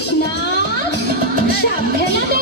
কৃষ্ণা সাবধানে